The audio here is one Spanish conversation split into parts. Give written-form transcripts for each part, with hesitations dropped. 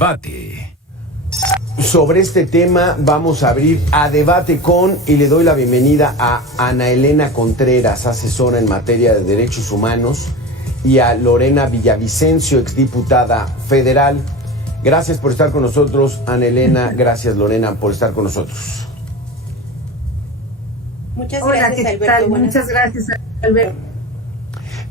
Debate. Sobre este tema vamos a abrir a debate con, y le doy la bienvenida a Ana Elena Contreras, asesora en materia de derechos humanos, y a Lorena Villavicencio, exdiputada federal. Gracias por estar con nosotros, Ana Elena. Gracias, Lorena, por estar con nosotros. Muchas gracias, Alberto. Muchas gracias, Alberto.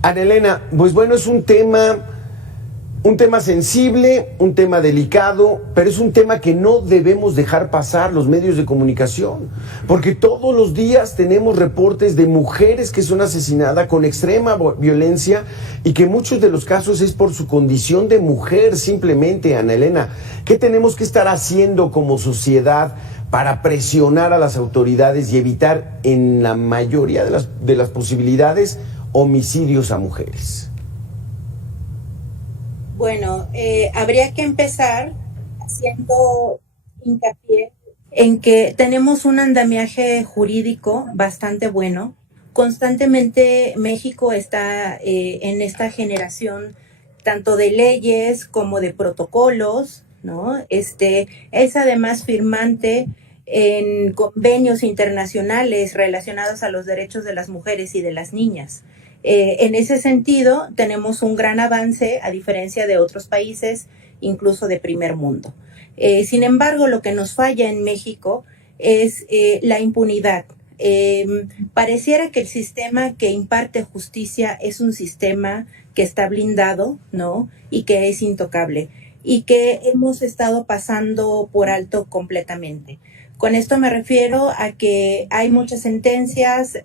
Ana Elena, pues bueno, es un tema sensible, un tema delicado, pero es un tema que no debemos dejar pasar los medios de comunicación, porque todos los días tenemos reportes de mujeres que son asesinadas con extrema violencia y que muchos de los casos es por su condición de mujer simplemente. Ana Elena, ¿qué tenemos que estar haciendo como sociedad para presionar a las autoridades y evitar en la mayoría de las posibilidades homicidios a mujeres? Bueno, habría que empezar haciendo hincapié en que tenemos un andamiaje jurídico bastante bueno. Constantemente México está en esta generación tanto de leyes como de protocolos, ¿no? Es además firmante en convenios internacionales relacionados a los derechos de las mujeres y de las niñas. En ese sentido, tenemos un gran avance a diferencia de otros países, incluso de primer mundo. Sin embargo, lo que nos falla en México es la impunidad. Pareciera que el sistema que imparte justicia es un sistema que está blindado, ¿no? Y que es intocable, y que hemos estado pasando por alto completamente. Con esto me refiero a que hay muchas sentencias,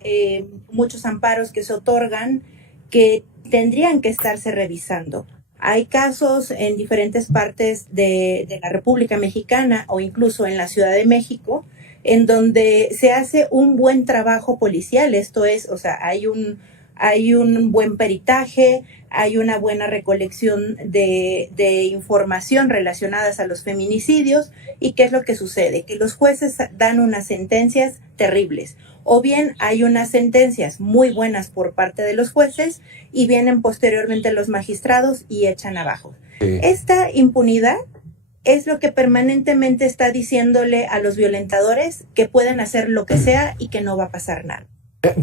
muchos amparos que se otorgan que tendrían que estarse revisando. Hay casos en diferentes partes de la República Mexicana o incluso en la Ciudad de México en donde se hace un buen trabajo policial. Esto es, o sea, hay un buen peritaje, hay una buena recolección de información relacionadas a los feminicidios. ¿Y qué es lo que sucede? Que los jueces dan unas sentencias terribles, o bien hay unas sentencias muy buenas por parte de los jueces y vienen posteriormente los magistrados y echan abajo. Sí. Esta impunidad es lo que permanentemente está diciéndole a los violentadores que pueden hacer lo que sea y que no va a pasar nada.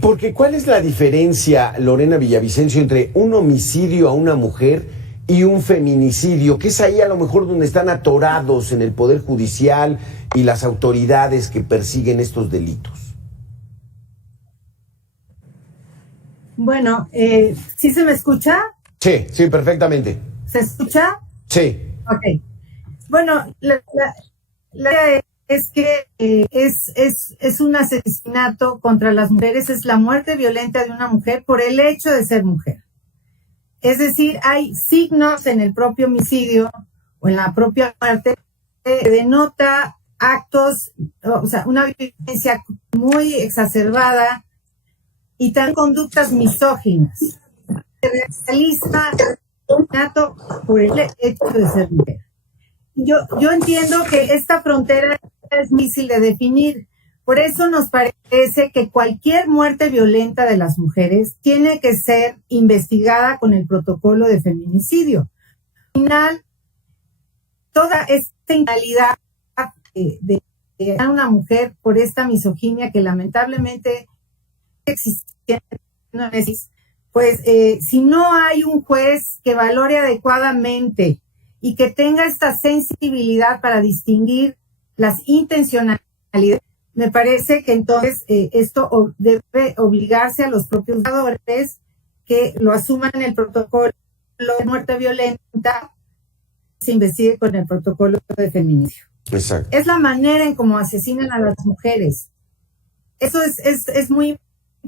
Porque ¿cuál es la diferencia, Lorena Villavicencio, entre un homicidio a una mujer y un feminicidio? Que es ahí a lo mejor donde están atorados en el Poder Judicial y las autoridades que persiguen estos delitos. Bueno, ¿sí se me escucha? Sí, perfectamente. ¿Se escucha? Sí. Ok. Bueno, la es que es un asesinato contra las mujeres, es la muerte violenta de una mujer por el hecho de ser mujer. Es decir, hay signos en el propio homicidio o en la propia muerte que denota actos, o sea, una violencia muy exacerbada y también conductas misóginas. Se realiza un asesinato por el hecho de ser mujer. Yo entiendo que esta frontera es difícil de definir, por eso nos parece que cualquier muerte violenta de las mujeres tiene que ser investigada con el protocolo de feminicidio. Al final, toda esta invalidad de a una mujer por esta misoginia que lamentablemente existe, pues si no hay un juez que valore adecuadamente y que tenga esta sensibilidad para distinguir las intencionalidades, me parece que entonces esto debe obligarse a los propios juzgadores que lo asuman en el protocolo de muerte violenta, se investigue con el protocolo de feminicidio. Exacto. Es la manera en cómo asesinan a las mujeres. Eso es muy,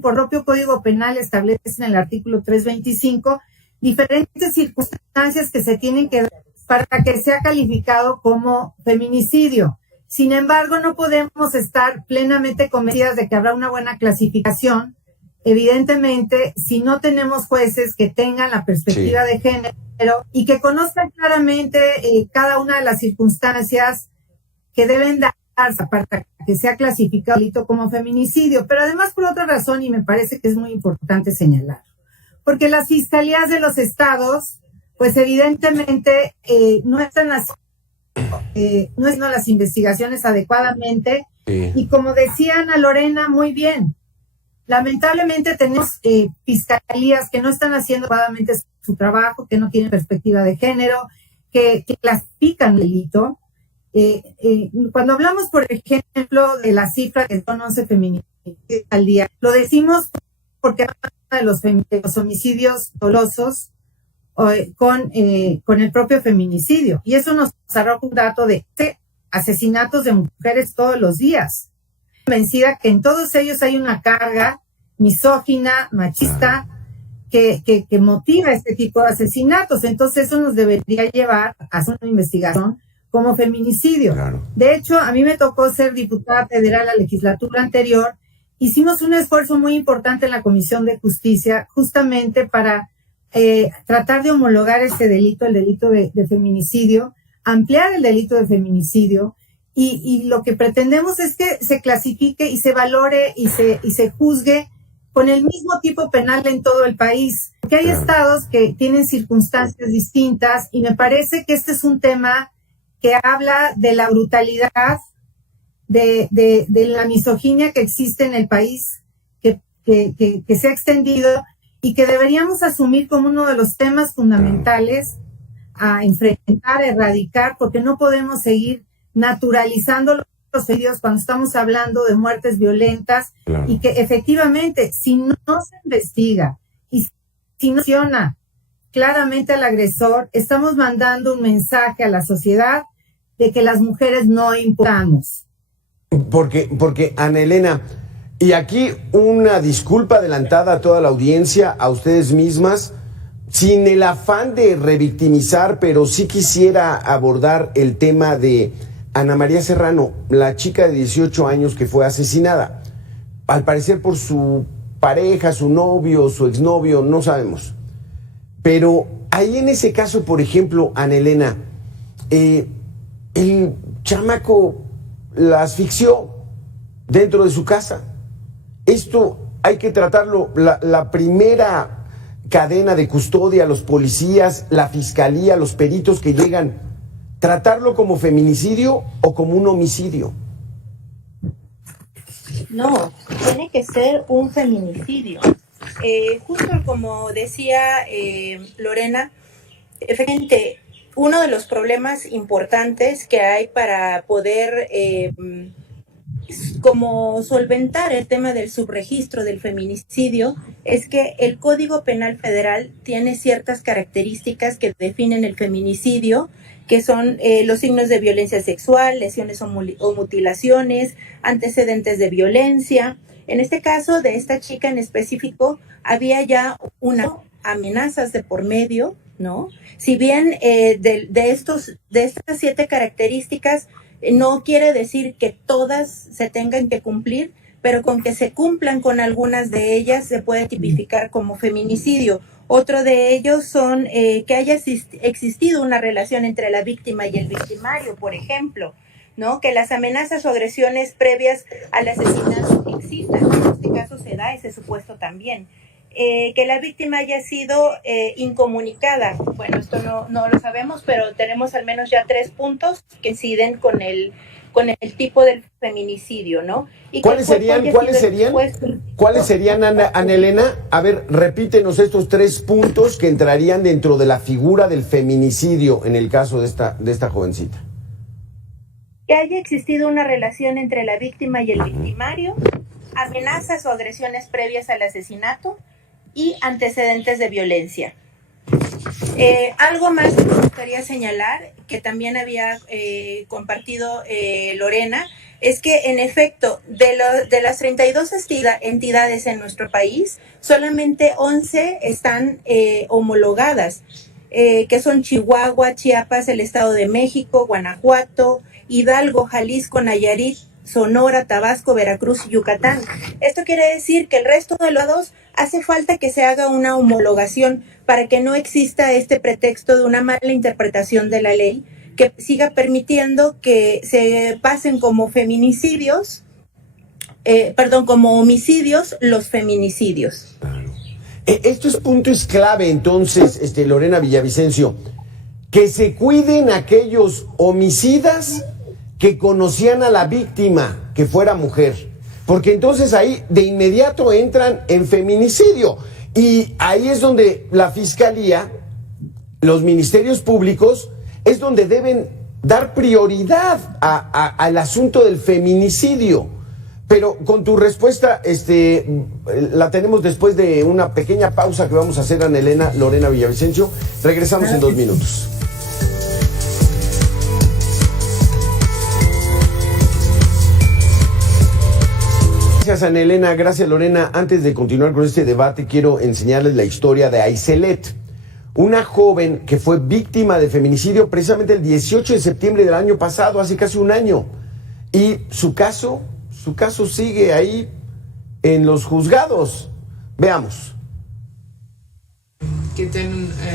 por propio Código Penal establece en el artículo 325 diferentes circunstancias que se tienen que dar para que sea calificado como feminicidio. Sin embargo, no podemos estar plenamente convencidas de que habrá una buena clasificación, evidentemente, si no tenemos jueces que tengan la perspectiva de género y que conozcan claramente cada una de las circunstancias que deben darse para que sea clasificado el delito como feminicidio. Pero además por otra razón, y me parece que es muy importante señalar, porque las fiscalías de los estados, pues evidentemente no están haciendo no haciendo las investigaciones adecuadamente. Sí. Y como decía Ana Lorena muy bien, lamentablemente tenemos fiscalías que no están haciendo adecuadamente su trabajo, que no tienen perspectiva de género, que clasifican el delito. Cuando hablamos, por ejemplo, de la cifra que son 11 feminicidios al día, lo decimos porque hablamos de los homicidios dolosos con el propio feminicidio. Y eso nos arroja un dato de asesinatos de mujeres todos los días. Convencida que en todos ellos hay una carga misógina, machista, que motiva este tipo de asesinatos. Entonces eso nos debería llevar a hacer una investigación como feminicidio. Claro. De hecho, a mí me tocó ser diputada federal la legislatura anterior. Hicimos un esfuerzo muy importante en la Comisión de Justicia justamente para tratar de homologar ese delito, el delito de feminicidio, ampliar el delito de feminicidio, y lo que pretendemos es que se clasifique y se valore y se juzgue con el mismo tipo penal en todo el país. Porque hay estados que tienen circunstancias distintas, y me parece que este es un tema que habla de la brutalidad, de la misoginia que existe en el país, que se ha extendido, y que deberíamos asumir como uno de los temas fundamentales a enfrentar, a erradicar, porque no podemos seguir naturalizando los heridos cuando estamos hablando de muertes violentas. Claro. Y que efectivamente, si no se investiga y si no sanciona claramente al agresor, estamos mandando un mensaje a la sociedad de que las mujeres no importamos. Porque Ana Elena, y aquí una disculpa adelantada a toda la audiencia, a ustedes mismas, sin el afán de revictimizar, pero sí quisiera abordar el tema de Ana María Serrano, la chica de 18 años que fue asesinada, al parecer por su pareja, su novio, su exnovio, no sabemos. Pero ahí en ese caso, por ejemplo, Ana Elena, el chamaco la asfixió dentro de su casa. Esto hay que tratarlo, la primera cadena de custodia, los policías, la fiscalía, los peritos que llegan, ¿tratarlo como feminicidio o como un homicidio? No, tiene que ser un feminicidio. Justo como decía Lorena, efectivamente, uno de los problemas importantes que hay para poder como solventar el tema del subregistro del feminicidio es que el Código Penal Federal tiene ciertas características que definen el feminicidio, que son los signos de violencia sexual, lesiones o mutilaciones, antecedentes de violencia. En este caso de esta chica en específico, había ya amenazas de por medio, ¿no? Si bien de estas 7 características, no quiere decir que todas se tengan que cumplir, pero con que se cumplan con algunas de ellas se puede tipificar como feminicidio. Otro de ellos son que haya existido una relación entre la víctima y el victimario, por ejemplo, ¿no? Que las amenazas o agresiones previas al asesinato existan. En este caso se da ese supuesto también. Que la víctima haya sido incomunicada. Bueno, esto no lo sabemos, pero tenemos al menos ya 3 puntos que inciden con el tipo del feminicidio, ¿no? Y ¿Cuáles serían, Ana Elena? A ver, repítenos estos 3 puntos que entrarían dentro de la figura del feminicidio en el caso de esta jovencita. Que haya existido una relación entre la víctima y el victimario, amenazas o agresiones previas al asesinato y antecedentes de violencia. Algo más que me gustaría señalar, que también había compartido Lorena, es que en efecto, de las 32 entidades en nuestro país, solamente 11 están homologadas, que son Chihuahua, Chiapas, el Estado de México, Guanajuato, Hidalgo, Jalisco, Nayarit, Sonora, Tabasco, Veracruz y Yucatán. Esto quiere decir que el resto de los lados hace falta que se haga una homologación para que no exista este pretexto de una mala interpretación de la ley que siga permitiendo que se pasen como como homicidios los feminicidios. Claro. Estos puntos clave, entonces, Lorena Villavicencio. que se cuiden aquellos homicidas que conocían a la víctima, que fuera mujer, porque entonces ahí de inmediato entran en feminicidio, y ahí es donde la fiscalía, los ministerios públicos, es donde deben dar prioridad al asunto del feminicidio. Pero con tu respuesta, la tenemos después de una pequeña pausa que vamos a hacer, Ana Elena Lorena Villavicencio. Regresamos en 2 minutos. Gracias, Ana Elena. Gracias, Lorena. Antes de continuar con este debate, quiero enseñarles la historia de Aiselet, una joven que fue víctima de feminicidio precisamente el 18 de septiembre del año pasado, hace casi un año. Y su caso sigue ahí en los juzgados. Veamos.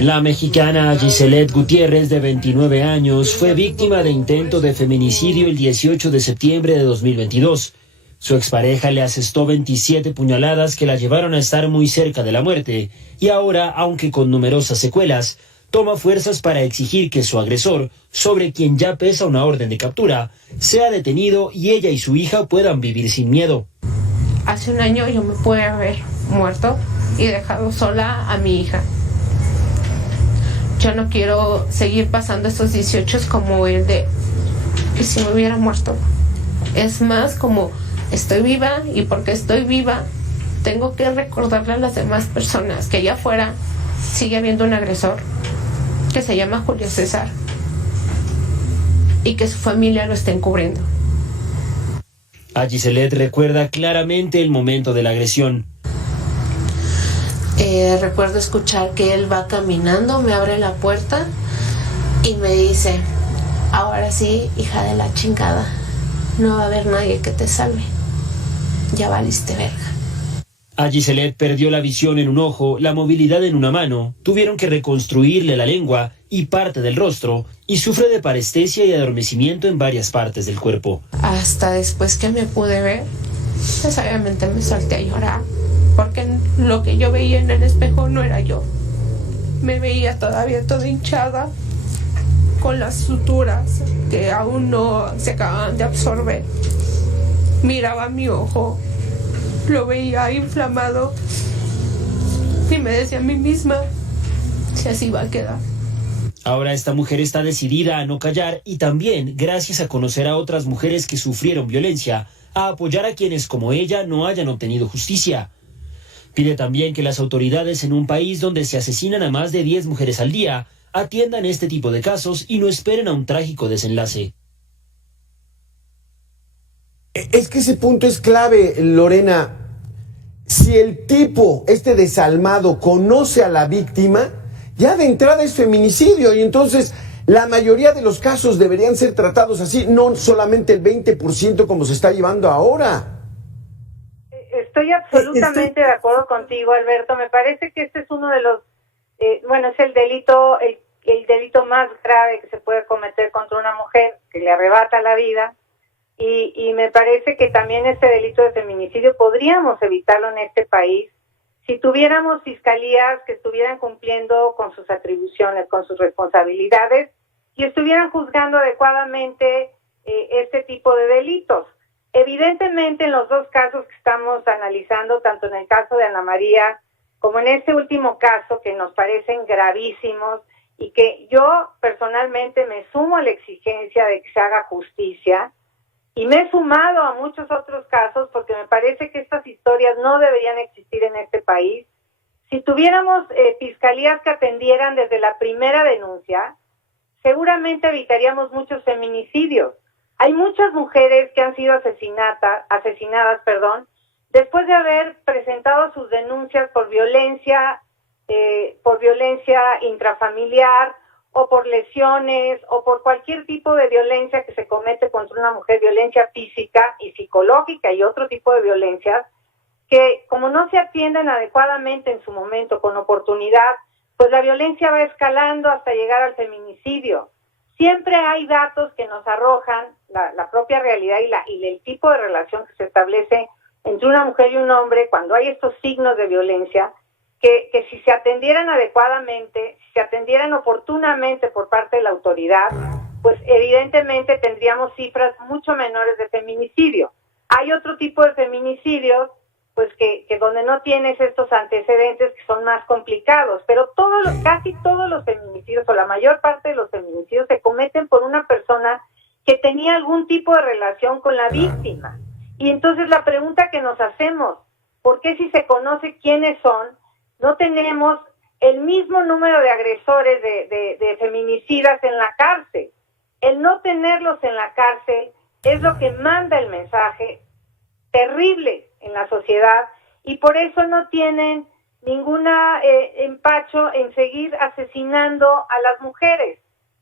La mexicana Aiselet Gutiérrez, de 29 años, fue víctima de intento de feminicidio el 18 de septiembre de 2022. Su expareja le asestó 27 puñaladas que la llevaron a estar muy cerca de la muerte, y ahora, aunque con numerosas secuelas, toma fuerzas para exigir que su agresor, sobre quien ya pesa una orden de captura, sea detenido y ella y su hija puedan vivir sin miedo. Hace un año yo me pude haber muerto y dejado sola a mi hija. Yo no quiero seguir pasando estos 18 como el de que si me hubiera muerto. Es más como estoy viva, y porque estoy viva tengo que recordarle a las demás personas que allá afuera sigue habiendo un agresor que se llama Julio César y que su familia lo está encubriendo. Aiselet recuerda claramente el momento de la agresión. Recuerdo escuchar que él va caminando, me abre la puerta y me dice: ahora sí, hija de la chingada, no va a haber nadie que te salve, ya valiste verga. Aiselet perdió la visión en un ojo, la movilidad en una mano, tuvieron que reconstruirle la lengua y parte del rostro, y sufre de parestesia y adormecimiento en varias partes del cuerpo. Hasta después que me pude ver, pues obviamente me solté a llorar, porque lo que yo veía en el espejo no era yo. Me veía todavía toda hinchada, con las suturas que aún no se acababan de absorber. Miraba mi ojo, lo veía inflamado y me decía a mí misma si así va a quedar. Ahora esta mujer está decidida a no callar, y también, gracias a conocer a otras mujeres que sufrieron violencia, a apoyar a quienes como ella no hayan obtenido justicia. Pide también que las autoridades en un país donde se asesinan a más de 10 mujeres al día atiendan este tipo de casos y no esperen a un trágico desenlace. Es que ese punto es clave, Lorena. Si el tipo, desalmado, conoce a la víctima, ya de entrada es feminicidio, y entonces la mayoría de los casos deberían ser tratados así, no solamente el 20% como se está llevando ahora. Estoy absolutamente de acuerdo contigo, Alberto. Me parece que este es uno de los, es el delito más grave que se puede cometer contra una mujer, que le arrebata la vida. Y me parece que también este delito de feminicidio podríamos evitarlo en este país si tuviéramos fiscalías que estuvieran cumpliendo con sus atribuciones, con sus responsabilidades, y estuvieran juzgando adecuadamente este tipo de delitos. Evidentemente, en los dos casos que estamos analizando, tanto en el caso de Ana María como en este último caso, que nos parecen gravísimos y que yo personalmente me sumo a la exigencia de que se haga justicia, y me he sumado a muchos otros casos porque me parece que estas historias no deberían existir en este país. Si tuviéramos fiscalías que atendieran desde la primera denuncia, seguramente evitaríamos muchos feminicidios. Hay muchas mujeres que han sido asesinadas, después de haber presentado sus denuncias por violencia intrafamiliar, o por lesiones, o por cualquier tipo de violencia que se comete contra una mujer, violencia física y psicológica y otro tipo de violencias, que como no se atienden adecuadamente en su momento, con oportunidad, pues la violencia va escalando hasta llegar al feminicidio. Siempre hay datos que nos arrojan la propia realidad y el tipo de relación que se establece entre una mujer y un hombre cuando hay estos signos de violencia, que si se atendieran adecuadamente, si se atendieran oportunamente por parte de la autoridad, pues evidentemente tendríamos cifras mucho menores de feminicidio. Hay otro tipo de feminicidios, pues que donde no tienes estos antecedentes que son más complicados, pero casi todos los feminicidios, o la mayor parte de los feminicidios, se cometen por una persona que tenía algún tipo de relación con la víctima. Y entonces la pregunta que nos hacemos, ¿por qué si se conoce quiénes son, no tenemos el mismo número de agresores de feminicidas en la cárcel? El no tenerlos en la cárcel es lo que manda el mensaje terrible en la sociedad, y por eso no tienen ninguna empacho en seguir asesinando a las mujeres.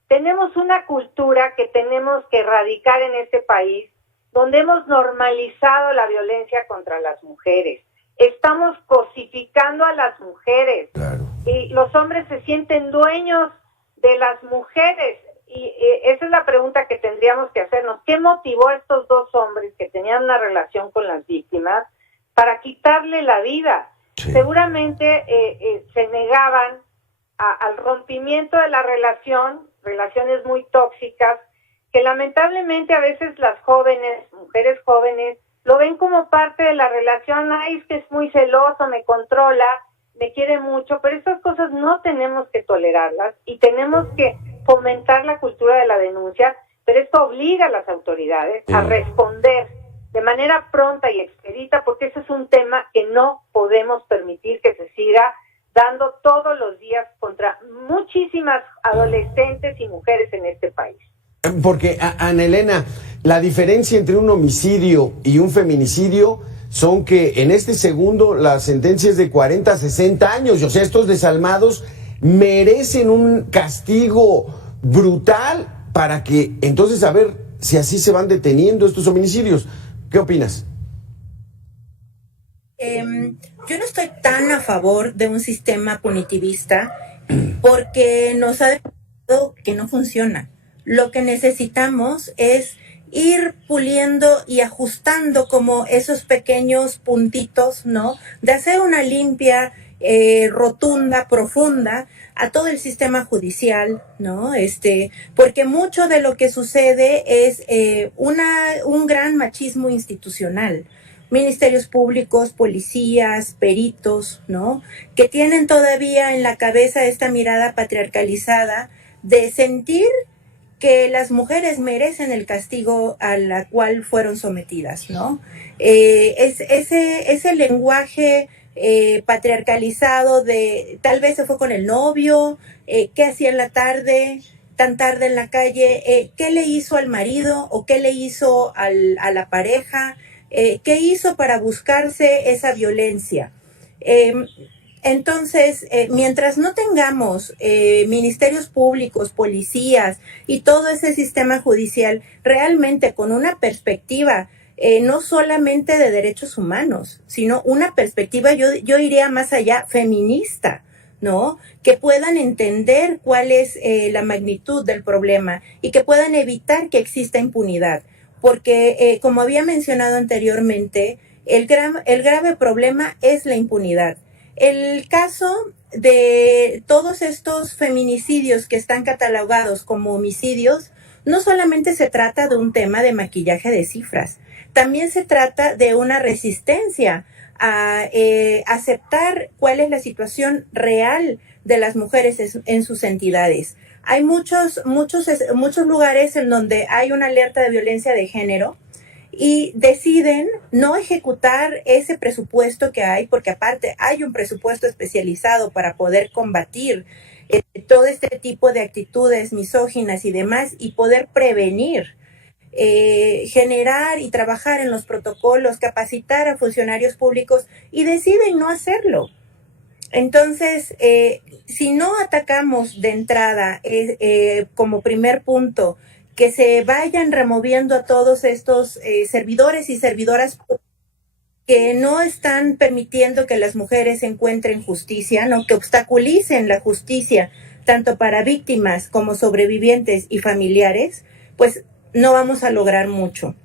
Tenemos una cultura que tenemos que erradicar en este país, donde hemos normalizado la violencia contra las mujeres. Estamos cosificando a las mujeres. Claro. Y los hombres se sienten dueños de las mujeres. Y esa es la pregunta que tendríamos que hacernos. ¿Qué motivó a estos dos hombres que tenían una relación con las víctimas para quitarle la vida? Sí. Seguramente se negaban al rompimiento de la relación, relaciones muy tóxicas, que lamentablemente a veces las jóvenes, mujeres jóvenes, lo ven como parte de la relación. Ay, es que es muy celoso, me controla, me quiere mucho, pero esas cosas no tenemos que tolerarlas y tenemos que fomentar la cultura de la denuncia, pero esto obliga a las autoridades a responder de manera pronta y expedita, porque ese es un tema que no podemos permitir que se siga dando todos los días contra muchísimas adolescentes y mujeres en este país. Porque, Ana Elena, la diferencia entre un homicidio y un feminicidio son que en este segundo la sentencia es de 40 a 60 años. O sea, estos desalmados merecen un castigo brutal para que entonces a ver si así se van deteniendo estos homicidios. ¿Qué opinas? Yo no estoy tan a favor de un sistema punitivista porque nos ha demostrado que no funciona. Lo que necesitamos es ir puliendo y ajustando como esos pequeños puntitos, ¿no? De hacer una limpia, rotunda, profunda a todo el sistema judicial, ¿no? Porque mucho de lo que sucede es un gran machismo institucional. Ministerios públicos, policías, peritos, ¿no? Que tienen todavía en la cabeza esta mirada patriarcalizada de sentir que las mujeres merecen el castigo a la cual fueron sometidas, ¿no? Ese lenguaje patriarcalizado de tal vez se fue con el novio, qué hacía en la tarde, tan tarde en la calle, qué le hizo al marido o qué le hizo a la pareja, qué hizo para buscarse esa violencia. Entonces, mientras no tengamos ministerios públicos, policías y todo ese sistema judicial realmente con una perspectiva no solamente de derechos humanos, sino una perspectiva, yo iría más allá, feminista, ¿no? Que puedan entender cuál es la magnitud del problema y que puedan evitar que exista impunidad. Porque, como había mencionado anteriormente, el grave problema es la impunidad. El caso de todos estos feminicidios que están catalogados como homicidios, no solamente se trata de un tema de maquillaje de cifras, también se trata de una resistencia a aceptar cuál es la situación real de las mujeres en sus entidades. Hay muchos lugares en donde hay una alerta de violencia de género y deciden no ejecutar ese presupuesto que hay, porque aparte hay un presupuesto especializado para poder combatir todo este tipo de actitudes misóginas y demás y poder prevenir, generar y trabajar en los protocolos, capacitar a funcionarios públicos y deciden no hacerlo. Entonces, si no atacamos de entrada como primer punto que se vayan removiendo a todos estos servidores y servidoras que no están permitiendo que las mujeres encuentren justicia, ¿no? Que obstaculicen la justicia tanto para víctimas como sobrevivientes y familiares, pues no vamos a lograr mucho.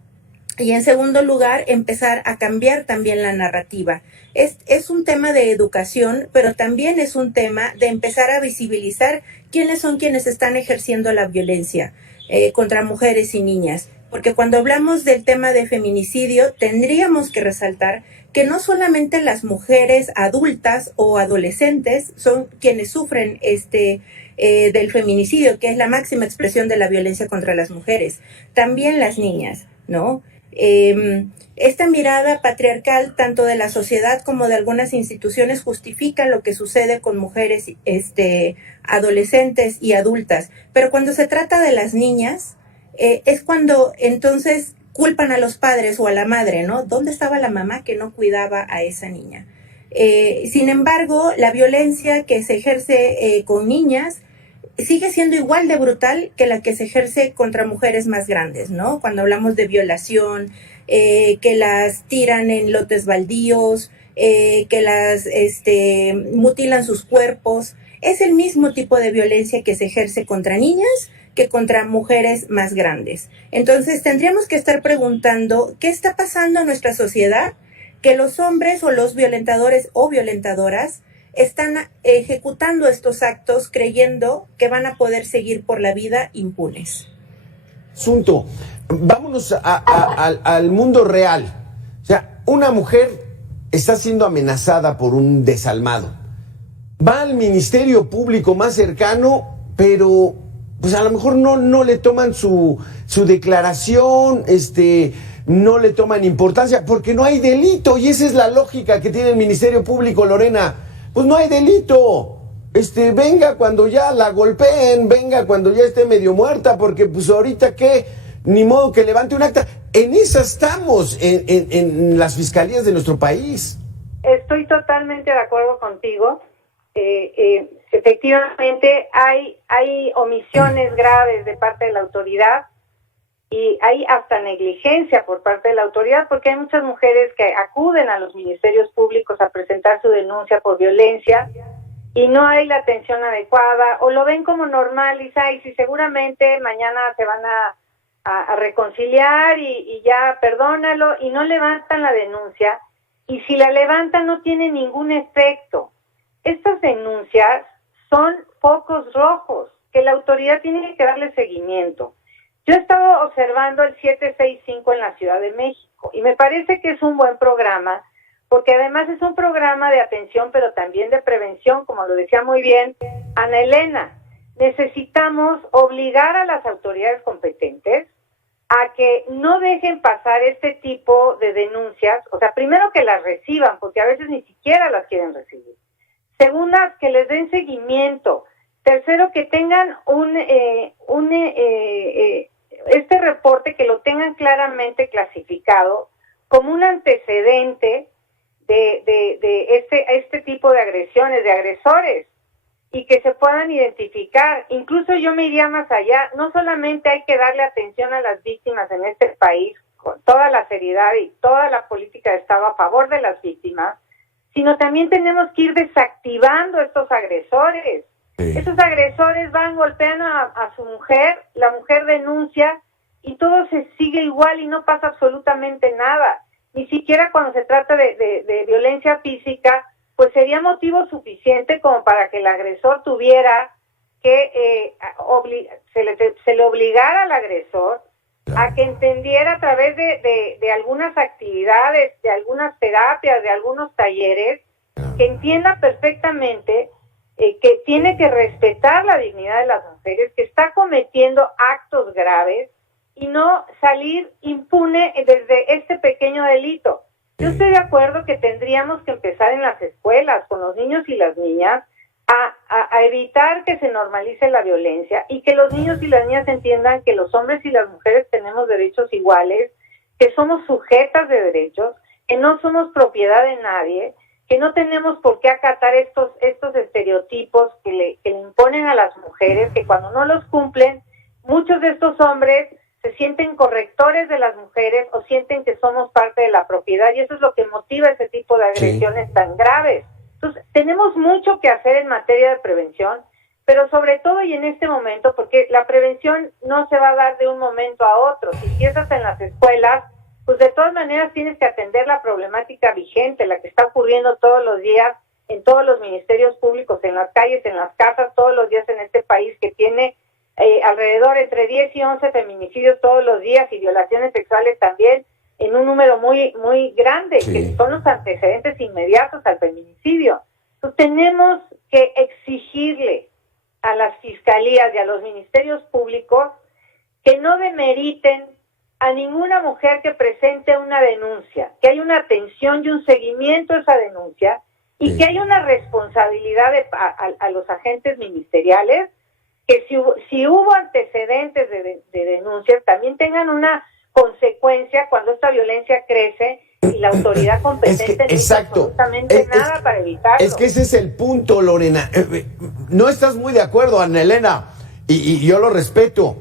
Y en segundo lugar, empezar a cambiar también la narrativa. Es un tema de educación, pero también es un tema de empezar a visibilizar quiénes son quienes están ejerciendo la violencia contra mujeres y niñas. Porque cuando hablamos del tema de feminicidio, tendríamos que resaltar que no solamente las mujeres adultas o adolescentes son quienes sufren del feminicidio, que es la máxima expresión de la violencia contra las mujeres, también las niñas, ¿no? Esta mirada patriarcal tanto de la sociedad como de algunas instituciones justifica lo que sucede con mujeres adolescentes y adultas, pero cuando se trata de las niñas es cuando entonces culpan a los padres o a la madre, ¿no? ¿Dónde estaba la mamá que no cuidaba a esa niña? Sin embargo, la violencia que se ejerce con niñas sigue siendo igual de brutal que la que se ejerce contra mujeres más grandes, ¿no? Cuando hablamos de violación, que las tiran en lotes baldíos, que las mutilan sus cuerpos, es el mismo tipo de violencia que se ejerce contra niñas que contra mujeres más grandes. Entonces tendríamos que estar preguntando qué está pasando en nuestra sociedad, que los hombres o los violentadores o violentadoras están ejecutando estos actos creyendo que van a poder seguir por la vida impunes. Asunto, vámonos al mundo real. O sea, una mujer está siendo amenazada por un desalmado. Va al ministerio público más cercano, pero pues a lo mejor no le toman su declaración, no le toman importancia, porque no hay delito, y esa es la lógica que tiene el Ministerio Público, Lorena. Pues no hay delito. Venga cuando ya la golpeen, venga cuando ya esté medio muerta, porque pues ahorita qué, ni modo que levante un acta. En esa estamos en las fiscalías de nuestro país. Estoy totalmente de acuerdo contigo. Efectivamente hay omisiones graves de parte de la autoridad y hay hasta negligencia por parte de la autoridad, porque hay muchas mujeres que acuden a los ministerios públicos a presentar su denuncia por violencia y no hay la atención adecuada, o lo ven como normal y si seguramente mañana se van a reconciliar y ya perdónalo, y no levantan la denuncia, y si la levantan no tiene ningún efecto. Estas denuncias son focos rojos que la autoridad tiene que darle seguimiento. Yo he estado observando el 765 en la Ciudad de México y me parece que es un buen programa, porque además es un programa de atención, pero también de prevención, como lo decía muy bien Ana Elena. Necesitamos obligar a las autoridades competentes a que no dejen pasar este tipo de denuncias, o sea, primero que las reciban, porque a veces ni siquiera las quieren recibir. Segunda, que les den seguimiento. Tercero, que tengan este reporte, que lo tengan claramente clasificado como un antecedente de este tipo de agresiones, de agresores, y que se puedan identificar. Incluso yo me iría más allá. No solamente hay que darle atención a las víctimas en este país con toda la seriedad y toda la política de Estado a favor de las víctimas, sino también tenemos que ir desactivando estos agresores. Sí. Esos agresores van, golpean a su mujer, la mujer denuncia y todo se sigue igual y no pasa absolutamente nada. Ni siquiera cuando se trata de violencia física, pues sería motivo suficiente como para que el agresor tuviera que se le obligara al agresor a que entendiera a través de algunas actividades, de algunas terapias, de algunos talleres, que entienda perfectamente que tiene que respetar la dignidad de las mujeres, que está cometiendo actos graves y no salir impune desde este pequeño delito. Yo estoy de acuerdo que tendríamos que empezar en las escuelas, con los niños y las niñas, a evitar que se normalice la violencia y que los niños y las niñas entiendan que los hombres y las mujeres tenemos derechos iguales, que somos sujetas de derechos, que no somos propiedad de nadie, que no tenemos por qué acatar estos estereotipos que le imponen a las mujeres, que cuando no los cumplen, muchos de estos hombres se sienten correctores de las mujeres o sienten que somos parte de la propiedad, y eso es lo que motiva ese tipo de agresiones tan graves. Entonces, tenemos mucho que hacer en materia de prevención, pero sobre todo y en este momento, porque la prevención no se va a dar de un momento a otro. Si empiezas en las escuelas, pues de todas maneras tienes que atender la problemática vigente, la que está ocurriendo todos los días en todos los ministerios públicos, en las calles, en las casas, todos los días en este país, que tiene alrededor entre 10 y 11 feminicidios todos los días y violaciones sexuales también, en un número muy muy grande, sí, que son los antecedentes inmediatos al feminicidio. Entonces tenemos que exigirle a las fiscalías y a los ministerios públicos que no demeriten a ninguna mujer que presente una denuncia, que haya una atención y un seguimiento a esa denuncia, y que haya una responsabilidad a los agentes ministeriales, que si hubo antecedentes de denuncias, también tengan una consecuencia cuando esta violencia crece y la autoridad competente no hizo absolutamente nada para evitarlo. Es que ese es el punto, Lorena. No estás muy de acuerdo, Ana Elena, y yo lo respeto,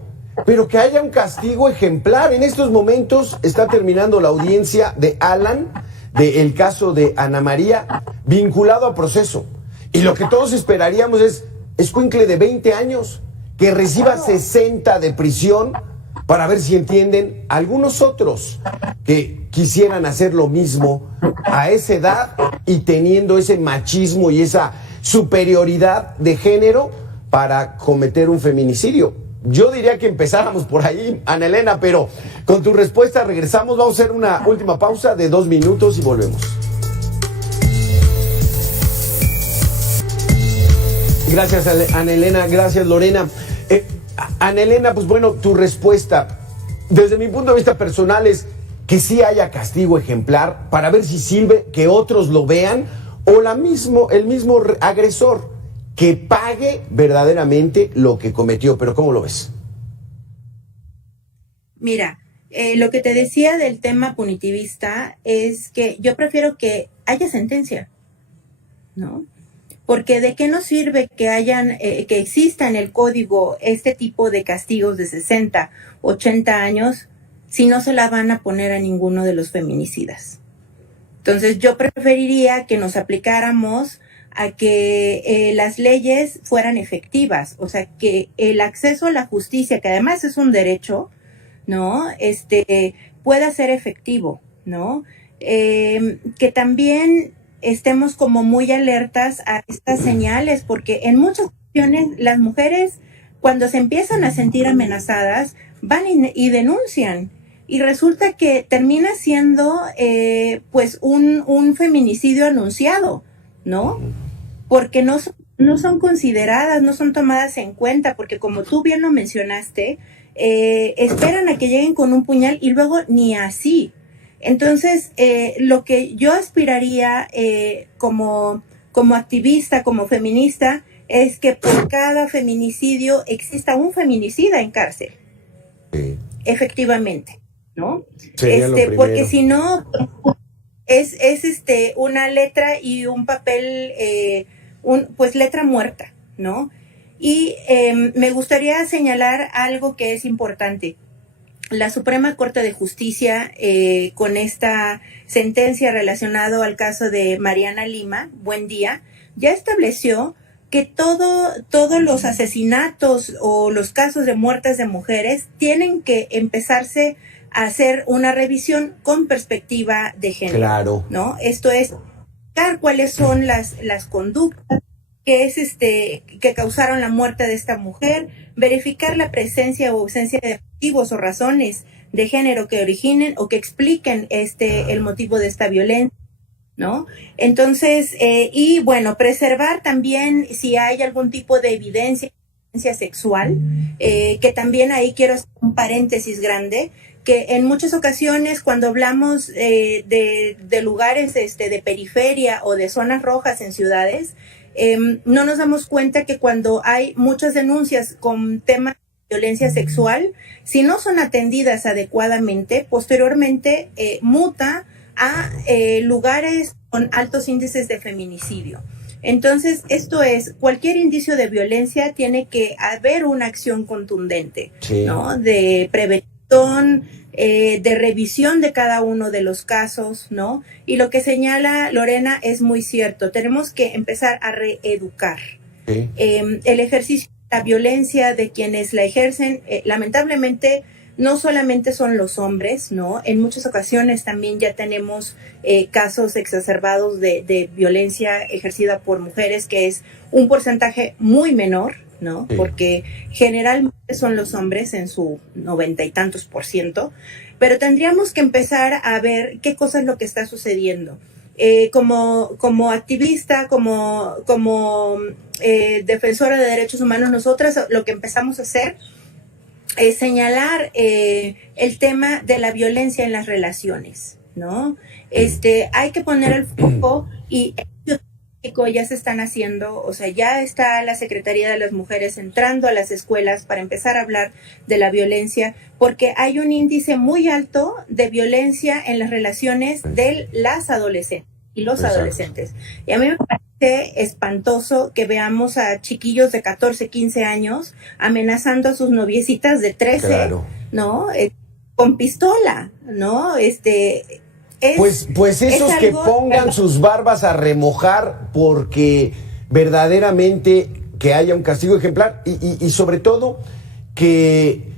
pero que haya un castigo ejemplar. En estos momentos está terminando la audiencia de Alan, del caso de Ana María, vinculado a proceso. Y lo que todos esperaríamos es escuincle de 20 años, que reciba 60 de prisión, para ver si entienden algunos otros que quisieran hacer lo mismo a esa edad y teniendo ese machismo y esa superioridad de género para cometer un feminicidio. Yo diría que empezáramos por ahí, Ana Elena, pero con tu respuesta regresamos. Vamos a hacer una última pausa de 2 minutos y volvemos. Gracias, Ana Elena. Gracias, Lorena. Ana Elena, pues bueno, tu respuesta, desde mi punto de vista personal, es que sí haya castigo ejemplar para ver si sirve que otros lo vean, o el mismo agresor que pague verdaderamente lo que cometió. Pero ¿cómo lo ves? Mira, lo que te decía del tema punitivista es que yo prefiero que haya sentencia, ¿no? Porque ¿de qué nos sirve que exista en el código este tipo de castigos de 60, 80 años si no se la van a poner a ninguno de los feminicidas? Entonces yo preferiría que nos aplicáramos a que las leyes fueran efectivas, o sea, que el acceso a la justicia, que además es un derecho, ¿no? Pueda ser efectivo, ¿no? Que también estemos como muy alertas a estas señales, porque en muchas ocasiones las mujeres, cuando se empiezan a sentir amenazadas, van y denuncian, y resulta que termina siendo pues un feminicidio anunciado, ¿no? Porque no son consideradas, no son tomadas en cuenta, porque como tú bien lo mencionaste, esperan a que lleguen con un puñal y luego ni así. Entonces, lo que yo aspiraría como activista, como feminista, es que por cada feminicidio exista un feminicida en cárcel. Sí. Efectivamente, ¿no? Porque si no, es una letra y un papel, pues letra muerta, ¿no? Y me gustaría señalar algo que es importante. La Suprema Corte de Justicia, con esta sentencia relacionada al caso de Mariana Lima, Buendía, ya estableció que todos los asesinatos o los casos de muertes de mujeres tienen que empezarse a hacer una revisión con perspectiva de género. Claro. ¿No? Esto es, buscar cuáles son las conductas que causaron la muerte de esta mujer, verificar la presencia o ausencia de motivos o razones de género que originen o que expliquen el motivo de esta violencia, ¿no? Entonces, y bueno, preservar también si hay algún tipo de evidencia sexual, que también ahí quiero hacer un paréntesis grande, que en muchas ocasiones cuando hablamos de lugares de periferia o de zonas rojas en ciudades, no nos damos cuenta que cuando hay muchas denuncias con temas de violencia sexual, si no son atendidas adecuadamente, posteriormente muta a lugares con altos índices de feminicidio. Entonces, esto es, cualquier indicio de violencia tiene que haber una acción contundente, sí, ¿no? De prevención, de revisión de cada uno de los casos, ¿no? Y lo que señala Lorena es muy cierto. Tenemos que empezar a reeducar. Sí. El ejercicio de la violencia de quienes la ejercen, lamentablemente, no solamente son los hombres, ¿no? En muchas ocasiones también ya tenemos casos exacerbados de violencia ejercida por mujeres, que es un porcentaje muy menor, ¿no? Sí. Porque generalmente son los hombres en su 90 y tantos %, pero tendríamos que empezar a ver qué cosa es lo que está sucediendo. Como activista, como defensora de derechos humanos, nosotras lo que empezamos a hacer es señalar el tema de la violencia en las relaciones, ¿no? Hay que poner el foco y ya se están haciendo, o sea, ya está la Secretaría de las Mujeres entrando a las escuelas para empezar a hablar de la violencia, porque hay un índice muy alto de violencia en las relaciones de las adolescentes y los adolescentes. Y a mí me parece espantoso que veamos a chiquillos de 14, 15 años amenazando a sus noviecitas de 13, claro, ¿no? Con pistola, ¿no? Pues esos que pongan sus barbas a remojar, porque verdaderamente que haya un castigo ejemplar y sobre todo que,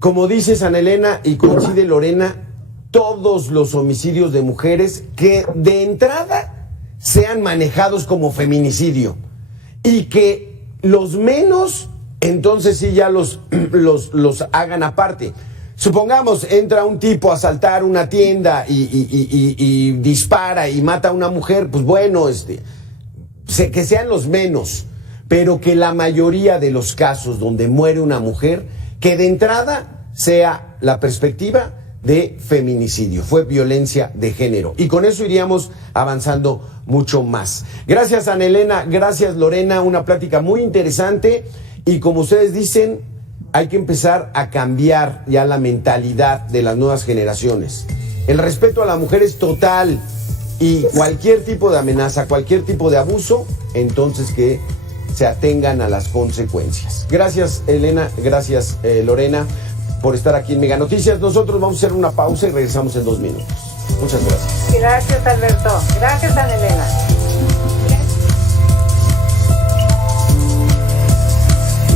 como dice San Elena y coincide Lorena, todos los homicidios de mujeres que de entrada sean manejados como feminicidio y que los menos entonces sí ya los hagan aparte. Supongamos, entra un tipo a asaltar una tienda y dispara y mata a una mujer, pues bueno, que sean los menos, pero que la mayoría de los casos donde muere una mujer, que de entrada sea la perspectiva de feminicidio, fue violencia de género. Y con eso iríamos avanzando mucho más. Gracias, Ana Elena, gracias, Lorena, una plática muy interesante y como ustedes dicen, hay que empezar a cambiar ya la mentalidad de las nuevas generaciones. El respeto a la mujer es total y cualquier tipo de amenaza, cualquier tipo de abuso, entonces que se atengan a las consecuencias. Gracias, Elena, gracias, Lorena, por estar aquí en Mega Noticias. Nosotros vamos a hacer una pausa y regresamos en 2 minutos. Muchas gracias. Gracias, Alberto. Gracias, Ana Elena.